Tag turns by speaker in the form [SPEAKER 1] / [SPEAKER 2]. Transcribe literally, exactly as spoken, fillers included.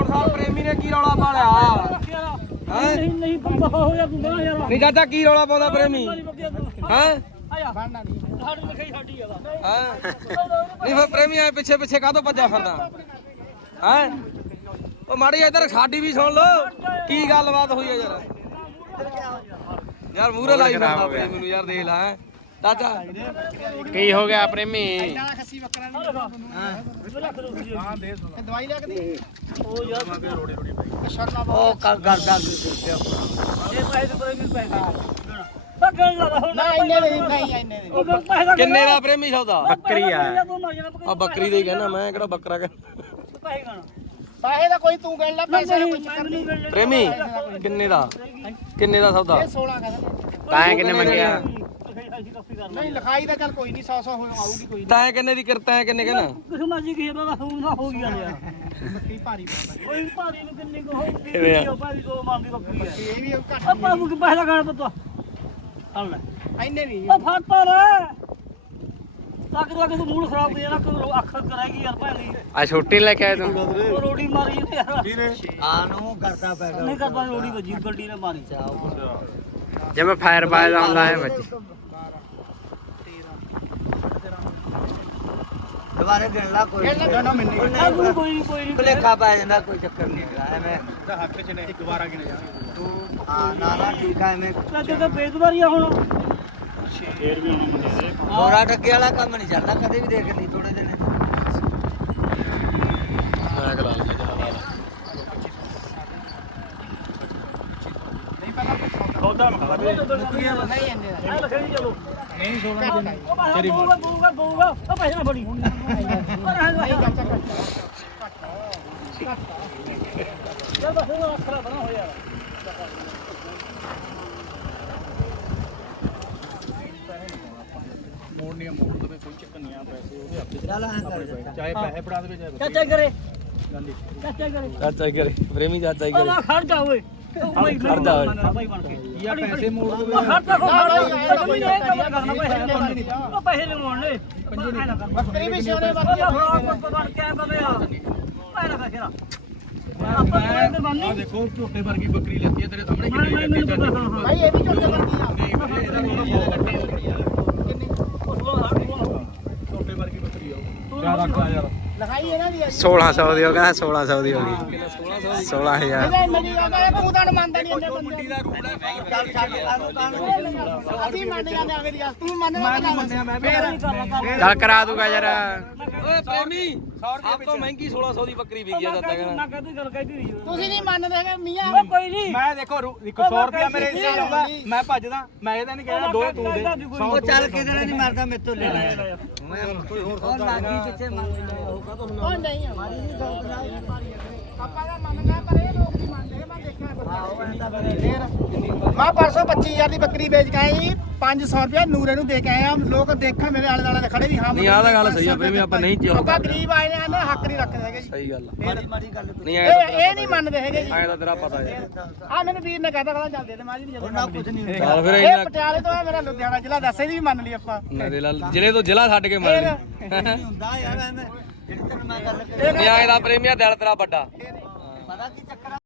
[SPEAKER 1] ਸਾਹਿਬ ਪ੍ਰੇਮੀ ਨੇ ਕੀ ਰੌਲਾ ਪਾ ਲਿਆ ਹੈ?
[SPEAKER 2] ਨਹੀਂ ਨਹੀਂ ਬੰਦਾ ਹੋ ਜਾ ਤੂੰ ਬਾਹਰ ਯਾਰ
[SPEAKER 1] ਨਹੀਂ ਚਾਚਾ ਕੀ ਰੌਲਾ ਪਾਉਂਦਾ ਪ੍ਰੇਮੀ ਹੈ?
[SPEAKER 2] ਆਇਆ ਸਾਡੀ ਲਿਖਾਈ ਸਾਡੀ ਆ
[SPEAKER 1] ਹੈ ਨਹੀਂ ਫਿਰ ਪ੍ਰੇਮੀ ਐ ਪਿੱਛੇ ਪਿੱਛੇ ਕਾਹਤੋਂ ਭੱਜਿਆ ਫਿਰਦਾ ਹੈ? ਉਹ ਮਾੜੀ ਇੱਧਰ ਸਾਡੀ ਵੀ ਸੁਣ ਲਓ ਕੀ ਗੱਲਬਾਤ ਹੋਈ ਹੈ ਯਾਰ। ਯਾਰ ਮੂਹਰੇ ਲਾਈ ਫਿਰਦਾ ਪ੍ਰੇਮੀ ਨੂੰ ਯਾਰ ਦੇਖ ਲੈ ਹੈਂ। ਚਾਚਾ
[SPEAKER 3] ਕੀ ਹੋ ਗਿਆ ਪ੍ਰੇਮੀ?
[SPEAKER 2] ਖੱਸੀ ਬੱਕਰਾ ਨਹੀਂ ਹਾਂ ਦੇ ਦਵਾਈ ਲਿਆ ਕੇ ਦੇ ਉਹ ਯਾਰ ਰੋੜੀ ਰੋੜੀ ਭਾਈ ਉਹ ਕਰ ਕਰ ਕਰ ਇਹ ਪੈਸੇ ਤੇ ਪ੍ਰੇਮੀ ਪੈਸੇ ਬੱਕਰੀ ਦਾ ਹੁਣ ਨਹੀਂ ਇੰਨੇ ਨਹੀਂ ਇੰਨੇ ਉਹ ਪੈਸੇ ਦਾ
[SPEAKER 1] ਕਿੰਨੇ ਦਾ ਪ੍ਰੇਮੀ ਸੌਦਾ?
[SPEAKER 3] ਬੱਕਰੀ ਆ
[SPEAKER 1] ਆ ਬੱਕਰੀ ਦੇ ਹੀ ਕਹਿਣਾ ਮੈਂ ਕਿਹੜਾ ਬੱਕਰਾ ਕਹਿ
[SPEAKER 2] ਪੈਸੇ ਗਾਣਾ ਪੈਸੇ ਦਾ ਕੋਈ ਤੂੰ ਕਹਿ ਲੈ ਪੈਸੇ ਦਾ ਕੋਈ ਚੱਕਰ ਨਹੀਂ
[SPEAKER 1] ਪ੍ਰੇਮੀ ਕਿੰਨੇ ਦਾ ਕਿੰਨੇ ਦਾ ਸੌਦਾ?
[SPEAKER 2] ਇਹ ਸੋਲਾਂ ਕਹਿੰਦਾ
[SPEAKER 3] ਤਾਂ ਕਿੰਨੇ ਮੰਗਿਆ?
[SPEAKER 2] ਨਹੀਂ ਲਿਖਾਈ ਤਾਂ ਚੱਲ ਕੋਈ ਨਹੀਂ ਸੌ ਸੌ ਆਊਗੀ ਕੋਈ
[SPEAKER 1] ਤੈਂ ਕਿੰਨੇ ਦੀ ਕਰਤਾ ਕਿੰਨੇ ਕਹਿੰਦਾ?
[SPEAKER 2] ਕਿਸੇ ਮਰਜੀ ਕਿਸੇ ਦਾ ਹੋਊਗਾ ਹੋ ਗਿਆ ਯਾਰ ਬੱਕਰੀ ਭਾਰੀ ਪਾਉਂਦਾ ਕੋਈ ਭਾਰੀ ਨੂੰ ਕਿੰਨੀ ਕੋ ਹੋਊਗੀ
[SPEAKER 1] ਕਿਵੇਂ ਆ?
[SPEAKER 2] ਭਾਰੀ ਦੋ ਮਨ ਦੀ ਬੱਕਰੀ ਹੈ ਇਹ ਵੀ ਘੱਟ
[SPEAKER 1] ਆਪਾਂ ਨੂੰ ਕੀ ਪੈਸਾ ਗਾਣਾ ਪਤਾ
[SPEAKER 2] ਹਲ ਲੈ ਇੰਨੇ ਨਹੀਂ
[SPEAKER 1] ਉਹ ਫੜਤਾ ਲੈ ਤੱਕ ਤੱਕ ਤੂੰ ਮੂਡ ਖਰਾਬ ਹੋ ਜਾਣਾ ਕੋਈ ਅੱਖ ਕਰਾਏਗੀ ਯਾਰ ਭਾਈ
[SPEAKER 3] ਆ ਛੋਟੀ ਲੈ ਕੇ ਆਏ ਤੂੰ?
[SPEAKER 1] ਉਹ ਰੋੜੀ ਮਾਰੀ ਨੇ ਯਾਰ
[SPEAKER 2] ਆ ਨੂੰ ਕਰਦਾ ਪੈ ਗਿਆ
[SPEAKER 1] ਨਹੀਂ ਕਰਦਾ ਰੋੜੀ ਵੱਜੀ ਗੱਡੀ ਨੇ ਮਾਰੀ
[SPEAKER 3] ਜਿਵੇਂ ਫਾਇਰ ਬਾਜ਼ ਆਉਂਦਾ ਹੈ ਬੱਚੇ
[SPEAKER 2] ਦੁਬਾਰੇ ਗਿਣ ਲਾ ਕੋਈ ਨਾ ਮੈਨੂੰ
[SPEAKER 1] ਕੋਈ ਕੋਈ ਕੋਈ ਨਹੀਂ
[SPEAKER 2] ਭਲੇਖਾ ਪੈ ਜਾਂਦਾ ਕੋਈ ਚੱਕਰ ਨਹੀਂ ਹੈਗਾ ਐਵੇਂ ਹੱਥ 'ਚ ਨੇ ਇੱਕ ਵਾਰ ਆ ਗਿਣ ਜਾਵਾਂਗੇ ਤੂੰ ਹਾਂ ਨਾ ਨਾ ਠੀਕ ਆ ਐਵੇਂ
[SPEAKER 1] ਚਾਚੇ ਤਾਂ ਬੇਦਵਾਰੀ ਆ ਹੁਣ
[SPEAKER 2] ਫੇਰ ਵੀ ਆਉਣਾ ਮੁੰਡੇ ਦੇ ਦੋਰਾ ਟੱਕੇ ਵਾਲਾ ਕੰਮ ਨਹੀਂ ਚੱਲਦਾ ਕਦੇ ਵੀ ਦੇਖ ਲਈ ਥੋੜੇ ਦਿਨ
[SPEAKER 3] ਮੈਂ ਕਰਾ ਲਿਆ ਜਲਾ ਲਾ
[SPEAKER 2] ਨਹੀਂ ਪਹਿਲਾਂ ਸੌਦਾ ਮਖਾ ਦੇ ਨਹੀਂ ਇੰਨੇ ਦਾ
[SPEAKER 1] ਇਹ ਲਖੇ ਨਹੀਂ ਚਲੋ
[SPEAKER 2] ਨਹੀਂ ਸੋਣਾ
[SPEAKER 1] ਤੇਰੀ ਮਾਂ ਦੂਗਾ ਦੂਗਾ ਉਹ ਪੈਸੇ ਨਾ ਫੜੀ
[SPEAKER 2] ਨਹੀਂ ਚਾਚਾ
[SPEAKER 1] ਚੱਲ ਬਸ ਉਹ ਅੱਖਰਾ ਬਣਾ ਹੋ ਯਾਰ
[SPEAKER 2] ਮੋੜ ਨਹੀਂ ਮੋੜ ਦੇ ਕੋਈ ਚੱਕਰ ਨਹੀਂ ਆ ਪੈਸੇ ਉਹਦੇ ਹੱਥ 'ਚ ਚੱਲ ਐਂ ਕਰ ਚਾਹੇ ਪੈਸੇ ਫੜਾ ਦੇਵੇ ਚਾਹੇ
[SPEAKER 1] ਚਾਚਾ ਕਰੇ
[SPEAKER 2] ਗਾਂਧੀ
[SPEAKER 1] ਚਾਚਾ ਕਰੇ
[SPEAKER 3] ਚਾਚਾ ਕਰੇ ਪ੍ਰੇਮੀ ਚਾਚਾ
[SPEAKER 1] ਉਹ ਨਾ ਖੜ ਜਾ ਓਏ
[SPEAKER 3] ਖੜ ਜਾ ਓਏ।
[SPEAKER 1] ਭਾਈ ਬਣ ਕੇ
[SPEAKER 2] ਯਾ ਪੈਸੇ ਮੋੜ ਦੇਵੇ
[SPEAKER 1] ਉਹ ਖੜ ਜਾ ਖੜ ਜਾ ਇਹ ਕੰਮ ਕਰਨਾ ਪੈਸੇ ਉਹ ਪੈਸੇ ਲਵਾਉਣ ਨੇ
[SPEAKER 2] ਬੱਕਰੀ ਵੀ ਸੋਨੇ
[SPEAKER 1] ਬੱਕਰੀ ਬਣ ਕੇ ਕਦੇ ਆ ਪੈਸੇ ਨਾ ਖੇਰਾ ਆਪਾਂ ਤੇ ਬੰਨੀ
[SPEAKER 2] ਆ ਦੇਖੋ ਝੋਟੇ ਵਰਗੀ ਬੱਕਰੀ ਲੱਗੀ ਹੈ ਤੇਰੇ ਸਾਹਮਣੇ
[SPEAKER 1] ਮੈਂ
[SPEAKER 2] ਕਿੰਨੀ
[SPEAKER 1] ਮੈਨੂੰ
[SPEAKER 2] ਲੱਗੀ
[SPEAKER 1] ਪਤਾ ਹਾਂ
[SPEAKER 2] ਭਾਈ ਇਹ ਵੀ ਝੋਟੇ ਵਰਗੀ ਆ ਨਹੀਂ ਵੀਰੇ ਇਹਦਾ ਬਹੁਤ ਕੱਟੇ ਕਿੰਨੀ ਝੋਟੇ ਵਰਗੀ ਬੱਕਰੀ ਆ ਉਹ ਕਿਆ ਰੱਖਦਾ ਯਾਰ ਲਿਖਾਈ ਇਹਨਾਂ ਦੀ
[SPEAKER 3] ਸੋਲਾਂ ਸੌ ਦੀ ਹੋ ਗਿਆ ਸੋਲਾਂ ਸੌ ਦੀ ਹੋ ਗਈ ਸੋਲਾਂ ਹਜ਼ਾਰ
[SPEAKER 2] ਇਹਦਾ ਮੇਰੀ ਉਹਦਾ ਇਹ ਤੂੰ ਤਾਂ ਮੰਨਦਾ ਨਹੀਂ ਇੰਨੇ ਮੰਡੀ ਦਾ ਰੂਲ ਹੈ ਚੱਲ ਛੱਡ ਅਸੀਂ ਮੰਨ ਜਾਂਦੇ ਆ ਮੇਰੀ ਤੂੰ ਮੰਨਦਾ ਮੈਂ ਮੰਨਿਆ ਮੈਂ ਫੇਰ
[SPEAKER 3] ਚੱਲ ਕਰਾ ਦੂਗਾ ਯਾਰ
[SPEAKER 1] ਓਏ ਪ੍ਰੇਮੀ ਸਭ ਤੋਂ ਮਹਿੰਗੀ ਸੋਲਾਂ ਸੌ ਦੀ ਬੱਕਰੀ ਵਿਕੀ ਆ ਚਾਚਾ ਕਹਿੰਦਾ ਮੈਂ ਕਹਦੀ ਗੱਲ ਕਹਿਦੀ ਰਹੀ
[SPEAKER 2] ਤੁਸੀਂ ਨਹੀਂ ਮੰਨਦੇ ਹੈਗੇ ਮੀਆਂ
[SPEAKER 1] ਉਹ ਕੋਈ ਨਹੀਂ
[SPEAKER 2] ਮੈਂ ਦੇਖੋ ਇੱਕ ਸੌ ਰੁਪਿਆ ਮੇਰੇ ਹਿੱਸੇ ਆਉਂਦਾ ਮੈਂ ਭੱਜਦਾ ਮੈਂ ਇਹਦਾ ਨਹੀਂ ਕਹਿਣਾ ਦੋ ਤੂੰ ਦੇ ਉਹ ਚੱਲ ਕਿਤੇ ਨਹੀਂ ਮਰਦਾ ਮੇਰੇ ਤੋਂ ਲੈ ਲੈ ਕੋਈ ਹੋਰ ਸੌਦਾ ਲਾਗੀ ਪਿੱਛੇ ਮੰਗ ਹੋਊਗਾ ਤੁਹਾਨੂੰ ਉਹ ਨਹੀਂ ਮਾਰੀ ਨਹੀਂ ਆਪਾਂ ਦਾ ਮੰਨ ਗਿਆ ਪਰ ਇਹ ਲੋਕ ਨਹੀਂ ਮੰਨਦੇ ਮੈਂ ਦੇਖਿਆ ਫੇਰ ਮੈਂ ਪਰਸੋਂ ਪੱਚੀ ਹਜ਼ਾਰ ਦੀ ਬੱਕਰੀ ਵੇਚ ਕੇ ਆਈ ਪੰਜ ਸੌ ਰੁਪਿਆ ਨੂਰੇ ਨੂੰ ਦੇ ਕੇ ਆਏ ਆ ਲੋਕ ਦੇਖਣ ਮੇਰੇ ਆਲੇ ਦੁਆਲੇ ਖੜੇ ਵੀ ਹਾਂ
[SPEAKER 1] ਨਹੀਂ ਆਹ ਤਾਂ ਗੱਲ ਸਹੀ ਆ ਪ੍ਰੇਮੀ ਆਪਾਂ ਨਹੀਂ ਜਿਉ
[SPEAKER 2] ਆਪਾਂ ਗਰੀਬ ਆਏ ਨੇ ਆਨੇ ਹੱਕ ਨਹੀਂ ਰੱਖਦੇ ਹੈਗੇ ਜੀ
[SPEAKER 1] ਸਹੀ ਗੱਲ ਆ
[SPEAKER 2] ਮਾੜੀ ਮਾੜੀ ਗੱਲ
[SPEAKER 1] ਨਹੀਂ
[SPEAKER 2] ਇਹ ਇਹ ਨਹੀਂ ਮੰਨਦੇ ਹੈਗੇ ਜੀ
[SPEAKER 1] ਐ ਤਾਂ ਤੇਰਾ ਪਤਾ ਹੈ
[SPEAKER 2] ਆ ਮੈਨੂੰ ਵੀਰ ਨੇ ਕਹਿਤਾ ਕਹਿੰਦਾ ਚੱਲ ਦੇ ਦੇ ਮਾਜੀ ਨਹੀਂ ਜਦੋਂ ਨਾ ਕੁਝ ਨਹੀਂ
[SPEAKER 1] ਚੱਲ ਫਿਰ
[SPEAKER 2] ਇਹ
[SPEAKER 1] ਇੰਨਾ
[SPEAKER 2] ਪਟਿਆਲੇ ਤੋਂ ਹੈ ਮੇਰਾ ਲੁਧਿਆਣਾ ਜ਼ਿਲ੍ਹਾ ਦੱਸ ਇਹਦੀ ਵੀ ਮੰਨ ਲਈ ਆਪਾਂ
[SPEAKER 1] ਮੇਰੇ ਲਾਲ ਜ਼ਿਲ੍ਹੇ ਤੋਂ ਜ਼ਿਲ੍ਹਾ ਛੱਡ ਕੇ ਮਾਰ
[SPEAKER 2] ਨਹੀਂ ਹੁੰਦਾ ਯਾਰ ਐਵੇਂ ਜਿਹੜੀ ਤੈਨੂੰ ਮੈਂ ਗੱਲ
[SPEAKER 1] ਨਹੀਂ ਆਏ ਦਾ ਪ੍ਰੇਮੀਆ ਦਿਲ ਤੇਰਾ ਵੱਡਾ
[SPEAKER 2] ਪਤਾ ਕੀ ਚੱਕਰ